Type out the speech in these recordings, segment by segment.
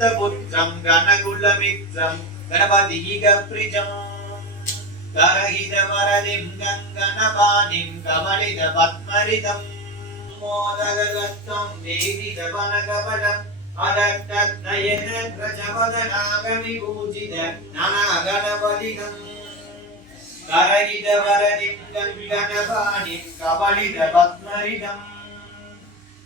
கிரிசுத்தபுத்திரம் கனகுலமித்ரம் கணபதிகப்ரிஜம் கரஹித வரதிம் கங்கனபாணிம் கமலித பத்மரிதம் மோதகலத்தம் வேதித வனகவலம் அதக்தத்நயன பிரஜபதநாகவிபூஜித நனகணபதிகம் கரகித வரதிம் கங்கனபாணிம் கமலித பத்மரிதம்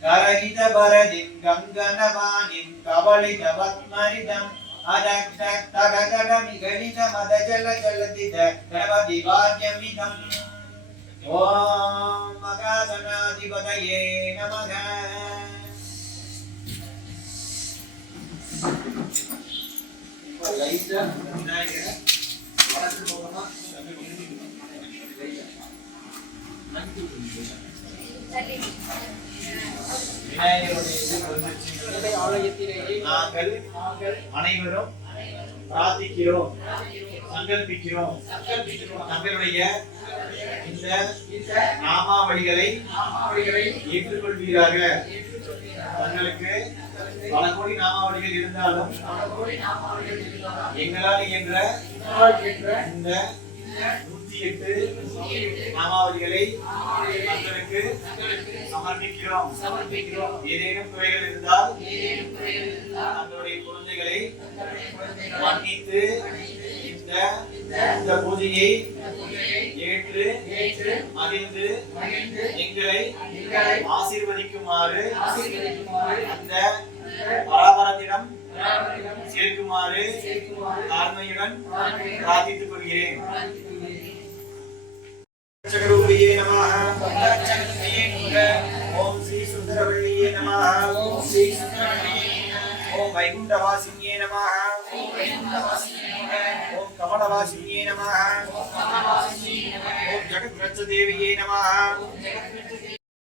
கரகித பரதிம் கங்கனபாணிம் கபலித பத்மரிதம் அதக்தகதகமிகலித மதஜல ஜலதித கணபதி வாஜ்யமிதம் ஓம் மகாசனாதிபதயே நமக இப்ப லைட்டா விநாயகரை வடக்கு பக்கமா லைட்டா நாங்கள் அனைவரும் பிரார்த்திக்கிறோம் சங்கல்பிக்கிறோம். தங்களுடைய இந்த நாமாவளிகளை ஏற்றுக்கொள்வீராக. தங்களுக்கு பல கோடி நாமாவளிகள் இருந்தாலும் எங்களால் இயன்ற இந்த நூத்தி எட்டு நாமாவளிகளை தங்களுக்கு சமர்ப்பிக்கிறோம். சமர்ப்பிக்கிறோம். ஏதேனும் குறைகள் இருந்தால் தங்களுடைய குழந்தைகளை மன்னித்து இந்த இந்த பூஜையை ஏற்று மகிழ்ந்து எங்களை ஆசீர்வதிக்குமாறு இந்த பராபரத்திடம் சேர்க்குமாறு தாழ்மையுடன் பிரார்த்தித்துக் கொள்கிறேன் ரட்சகரூபியே நமः ஓம் ஸ்ரீ சுந்தரவள்ளியே நமः ஓம் ஸ்ரீ ஓம் வைகுண்டவாசின்யே நமः ஓம் கமலவாசின்யே நமः ஓம் ஜெகத்ரட்சதேவியே நமः விஷ்ணுபிரியாயே நமக ஓம்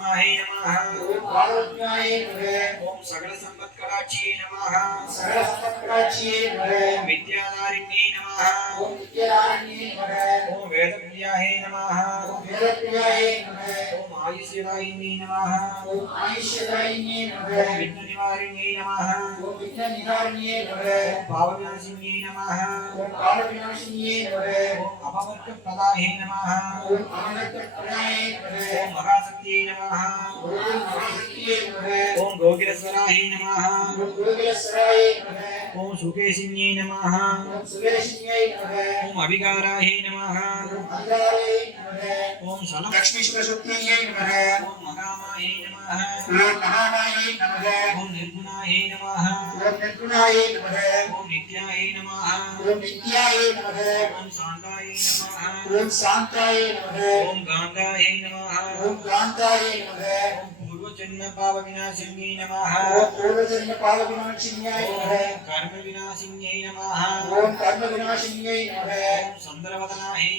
परमात्मायै नमः। ॐ आरोग्याय नमः। ॐ सकल संपत्कराच्यै नमः। सकल संपत्कराच्यै नमः। ॐ विद्यादारिण्यै नमः। ॐ विद्यादारिण्यै नमः। ॐ वेदप्रियायै नमः। ॐ वेदप्रियायै नमः। ॐ ஐஸ்வராயினே நமஹ ஓம் ஐஸ்வராயினே நமஹ ஓம் விக்ன நிவாரிணே நமஹ ஓம் விக்ன நிவாரிணே நமஹ ஓம் பாவநாசினே நமஹ ஓம் பாவநாசினே நமஹ ஓம் அபவர்க்க பிரதாயே நமஹ ஓம் அபவர்க்க பிரதாயே நமஹ ஓம் மகாசக்தியே நமஹ ஓம் மகாசக்தியே நமஹ ஓம் கோகிரஸ்வராயே நமஹ ஓம் கோகிரஸ்வராயே நமஹ ஓம் சுகேசின்யே நமஹ ஓம் சுகேசின்யே நமஹ ஓம் அபிகாராயே நமஹ ஓம் அபிகாராயே நமஹ ஓம் சலம் லக்ஷ்மீஸ்வர சுக்தியே நமஹ நமக ஓம் மகாமாயை நமः ஓம் மகாமாயை நமக ஓம் நிர்குணாயை நமः ஓம் நிர்குணாயை நமக ஓம் நித்யாயை நமः ஓம் நித்யாயை நமக ஓம் சாந்தாயை நமः ஓம் சாந்தாயை நமக ஓம் காந்தாயை நமः ஓம் காந்தாயை நமக ஓம் பூர்வஜன்ம பாவ விநாசின்யை நமः ஓம் பூர்வஜன்ம பாவ விநாசினியாய் நமக ஓம் கர்ம விநாசின்யை நமः ஓம் கர்ம விநாசினியை நமக ஓம் சந்திரவதனாயை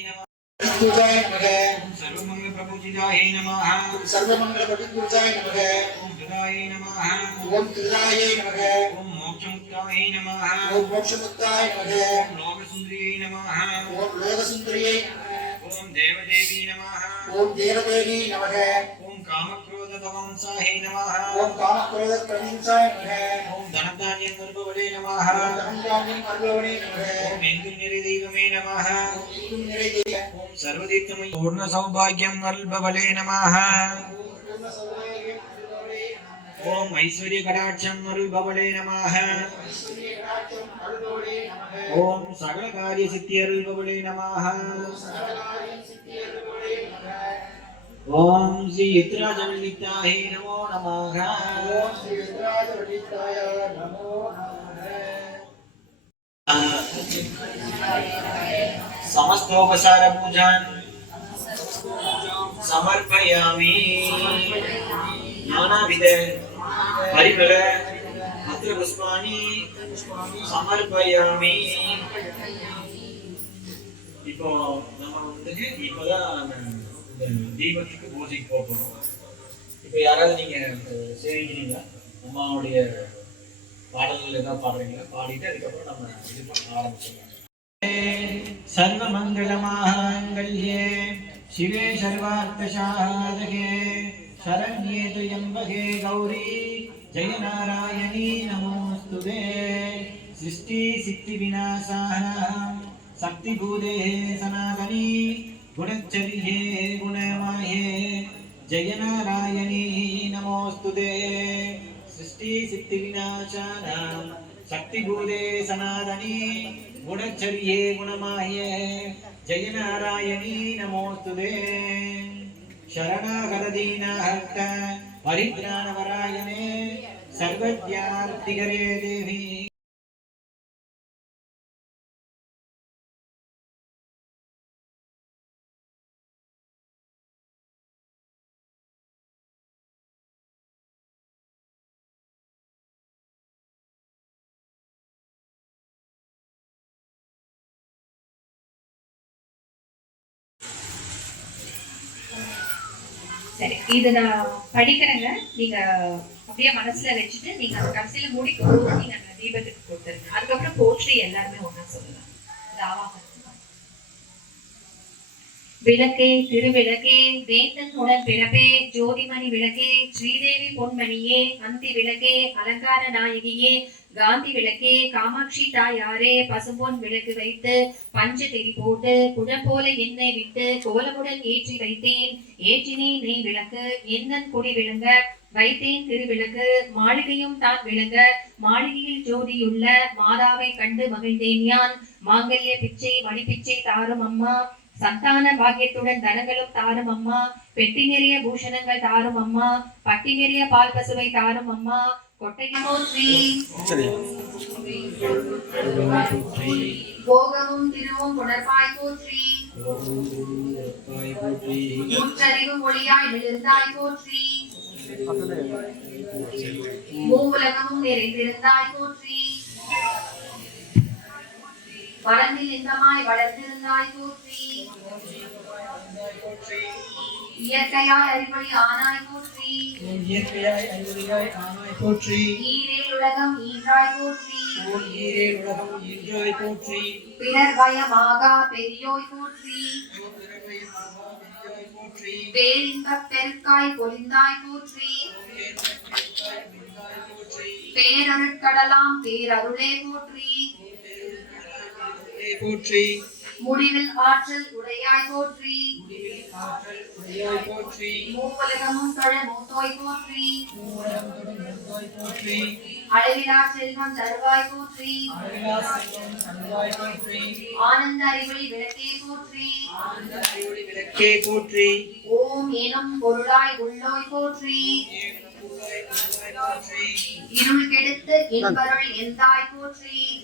दुर्गाय नमः। सर्वमंगल प्रभुजिताय नमः। सर्वमंगल प्रतिदुर्गाय नमः। ओम दुर्गाय नमः। ओम दुर्गाय नमः। ओम मोक्षमुक्ताय नमः। ओम मोक्षमुक्ताय नमः। ओम लोकसुंदरियै नमः। ओम लोकसुंदरियै नमः। ओम देवदेवी नमः। ओम देवदेवी नमः। ओम कामक्रो ஓம் காமக்ரோத தவம்சாயை நமः ஓம் காமக்ரோத பிரவிம்சாய நமக ஓம் தனதானியம் கர்ப்பவடே நமः ஓம் தனந்தானியம் அருளவனே நமக ஓம் எங்கு நிறை தெய்வமே நமः ஓம் எங்கும் நிறைதேய ஓம் சர்வதீர்த்தமய பூர்ண சௌபாகியம் அல்பவலே நமः பூர்ண சௌபாகியம் அருளவனே நமக ஓம் ஐஸ்வர்ய கடாட்சம் அருள்பவளே நமக ஓம் சகல காரிய சித்தி அருள்பவளே நமः சகலகாரியம் சித்தி அருளவனே நமக ஓம் ஸ்ரீ இத்ராஜவல்லித்தாயே நமோ நமः ஓம் ஸ்ரீ ருத்ராஜ வடித்தாய நமோ நமக समस्तोपचार पूजन समर्पयामि नानाविध परिमल மந்திரபுஷ்பாணி சமர்ப்பயாமி இப்போ நம்ம வந்துட்டு இப்போதான் தெய்வத்துக்கு பூஜைக்கு போக போகிறோம் இப்போ யாராவது நீங்கள் சேவிக்கிறீங்களா? அம்மாவுடைய பாடல்கள் எதாவது பாடுறீங்களா? பாடிட்டு அதுக்கப்புறம் நம்ம இது பண்ண ஆரம்பிச்சிடலாம். சர்வமங்கலமாங்கல்யே சிவே சர்வார்த்தசாதகே சரண்யே துயம்பகே கௌரி ஜெயநாராயணி நமோஸ்துதே. சிருஷ்டி சித்தி விநாசானாம் சக்தி பூதே சனாதனி गुणचर्ये गुणमाये जयनारायणी नमोऽस्तु ते सृष्टिसिद्धिविनाशानां शक्तिभूते सनातनी गुणचर्ये गुणमाह्ये जयनारायणी नमोऽस्तुते शरणागतदीनाहक्त परित्राणपरायणे सर्वज्ञार्तिकरे देवी இது நான் படிக்கிறேங்க. நீங்க அப்படியே மனசுல வச்சுட்டு நீங்க அந்த கடைசியில முடிக்கும் போது நீங்க அந்த தீபத்துக்கு கொடுத்துருங்க அதுக்கப்புறம் போற்றி எல்லாருமே ஒண்ணா சொல்லலாம். இந்த ஆவாகம் விளக்கே திருவிளக்கே வேந்தன் உடன் பிறப்பே ஜோதிமணி விளக்கே ஸ்ரீதேவி பொன்மணியே அந்தி விளக்கே அலங்கார நாயகியே காந்தி விளக்கே காமாட்சி தாயாரே பசும்பொன் விளக்கு வைத்து பஞ்சு திரி போட்டு குடம் போல எண்ணெய் விட்டு கோலமுடன் ஏற்றி வைத்தேன். ஏற்றினேன் நெய் விளக்கு என்னன் குடி விளங்க வைத்தேன் திருவிளக்கு மாளிகையும் தான் விளங்க மாளிகையில் ஜோதியுள்ள மாதாவை கண்டு மகிழ்ந்தேன் யான். மாங்கல்ய பிச்சை மணிப்பிச்சை தாரும் அம்மா. சந்தான பாக்கியத்துடன் தனங்களும் தாரும் அம்மா. பெட்டி நிறைய பூஷணங்கள் தாரும் அம்மா. பட்டி நிறைய பால் பசுவை தாரும் அம்மா. போகமும் திருவும் புணர்பாய் போற்றி முற்றறிவு ஒளியாய் விழுந்தாய் போற்றி மூவுலகமும் நிறைந்திருந்தாய் போற்றி வளர்ந்தில் இன்பமாய் வளர்ந்திருந்தாய் போற்றி. இயற்கையாய் அறிவழி ஆனாய் போற்றி. இயற்கையாய் அறிவுரையாய் ஆனாய் போற்றி. ஈரேல் உலகம் ஈன்றாய் போற்றி. ஓர் உலகம் ஈன்றாய் போற்றி. பிறர் பயமாகா பெரியோய் போற்றி. பேரின்பப் பெருக்காய் பொலிந்தாய் போற்றி. பேரருட்கடலாம் பேரருளே போற்றி. போற்றி. முடிவில் ஆற்றல் உடையாய் போற்றி. ஆற்றல் உடையாய் போற்றி. மூவுலகமும் தொழ மூத்தோய் போற்றி. போற்றி. அளவிலா செல்வம் தருவாய் போற்றி. செல்வம் ஆனந்த அறிவொளி விளக்கே போற்றி. அறிவொளி விளக்கே போற்றி. ஓம் எனும் பொருளாய் உள்ளோய் போற்றி. போற்றி. இருள் கெடுத்து இன்பருள் எந்தாய் போற்றி.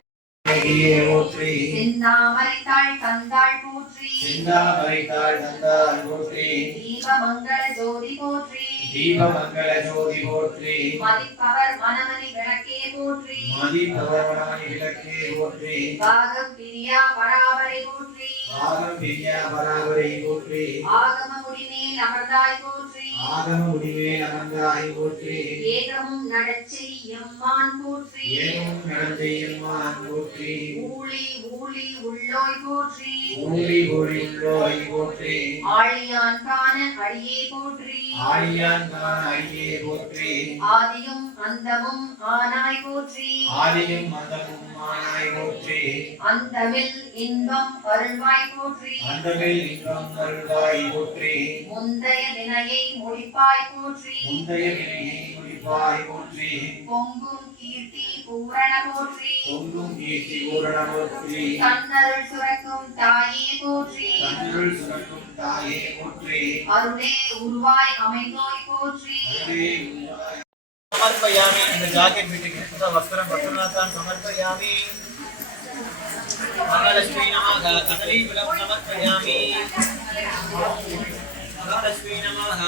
வள்ளியே போற்றி. போற்றி செந்தாமரை தாழ் தந்தாள் போற்றி. சிந்தாமரைத்தாள் தந்தாள் போற்றி. தீப மங்கள ஜோதி போற்றி. தீபமங்கள ஜோதி போற்றி. மதிப்பவர் மனமணி விளக்கே போற்றி. மதிப்பவரமணி விளக்கே போற்றி. பாகம் பிரியா பராபரை போற்றி. ஆகம் பிரியா பராபரை போற்றி. ஆகம முடிமேல் அமர்ந்தாய் போற்றி. ஆகம முடிவே அனந்தாய் போற்றி. ஏகமும் நடச்செய் எம்மான் போற்றி. ஏகம் நடந்தையம்மான் போற்றி. ஊழி ஊழி உள்ளோய் போற்றி. ஊழி பொழில்லோய் போற்றி. ஆழியான் காண அடியே போற்றி. ஆழியான் காண அடியே போற்றி. ஆதியும் அந்தமும் ஆனாய் போற்றி. ஆதியும் மதமும் மானாய் போற்றி. அந்தமில் இன்பம் அருள்வாய் போற்றி. அந்தமில் இன்பம் அருள்வாய் போற்றி. முந்தைய வினையை முடிப்பாய் போற்றி முந்தைய வினையை முடிப்பாய் போற்றி பொங்கும் கீர்த்தி பூரண போற்றி பொங்கும் கீர்த்தி பூரண போற்றி தன்னருள் சுரக்கும் தாயே போற்றி தன்னருள் சுரக்கும் தாயே போற்றி அருளே உருவாய் அமைந்தோய் போற்றி சமர்ப்பயாமி இந்த ஜாக்கெட் வீட்டுக்கு புத வஸ்திரம் பத்ரநாதான் சமர்ப்பயாமி மகாலட்சுமி நமக கதலீபுரம் சமர்ப்பயாமி மகாலட்சுமி நமக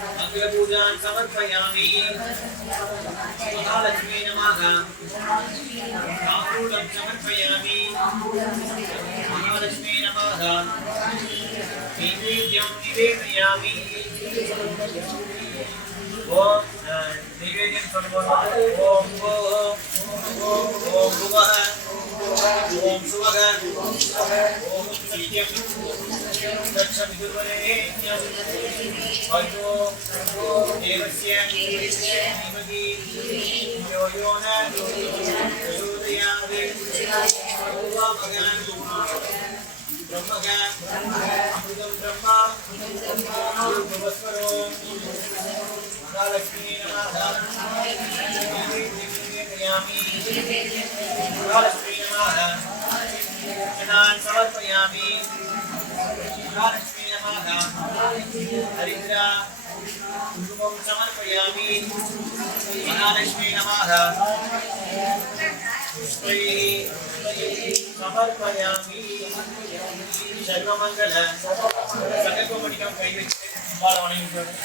अग्रपूजां समर्पयामि महालक्ष्मी नमः ताम्बूलं समर्पयामि महालक्ष्मी नमः नैवेद्यं निवेदयामि ॐ नैवेद्यं समर्पयामि ॐ ॐ भुवः ॐ सुवः ॐ सीत्यं महालक्ष्मी नमः महालक्ष्मी नमः समर्पयामि महालक्ष्मी नमः हरिद्रा कुटुम्बं समर्पयामि महालक्ष्मी नमः समर्पयामि सर्वमङ्गल सकल्पमणिकं कैवच्चे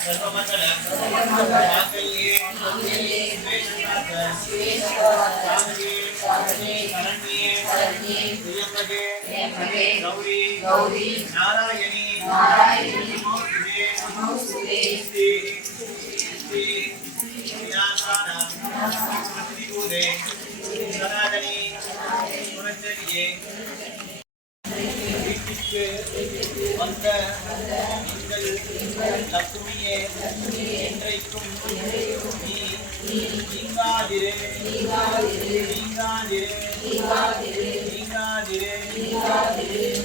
सर्वमङ्गल माङ्गल्ये श्वेशनाथ श्वेशनाथ श्वेशनाथ श्वेशनाथ श्वेशनाथ श्वेशनाथ श्वेशनाथ श्वेशनाथ ரவே கௌரி நாராயணி நாராயணி நமோஸ்துதே நமோஸ்துதே விநாசானா ஸ்மதிபூதே சனாதனி புரஞ்சரியே வீட்டுக்கு Ele é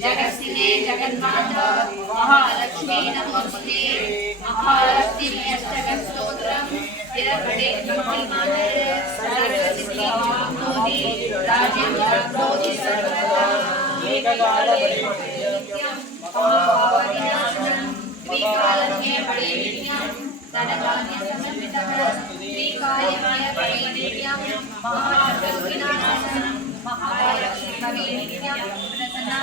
जगस्थिते जगन्माता महालक्ष्मी नमोस्ते महालक्ष्मी अष्टकस्तोत्रम् तिरपडे कमलमालय सरस्वती महामोदि राजेन्द्रोदि सर्वदा एककाले नित्यं महाभावविनाशनं त्रिकालज्ञे पडे नित्यं महालक्ष्मी प्रसन्ना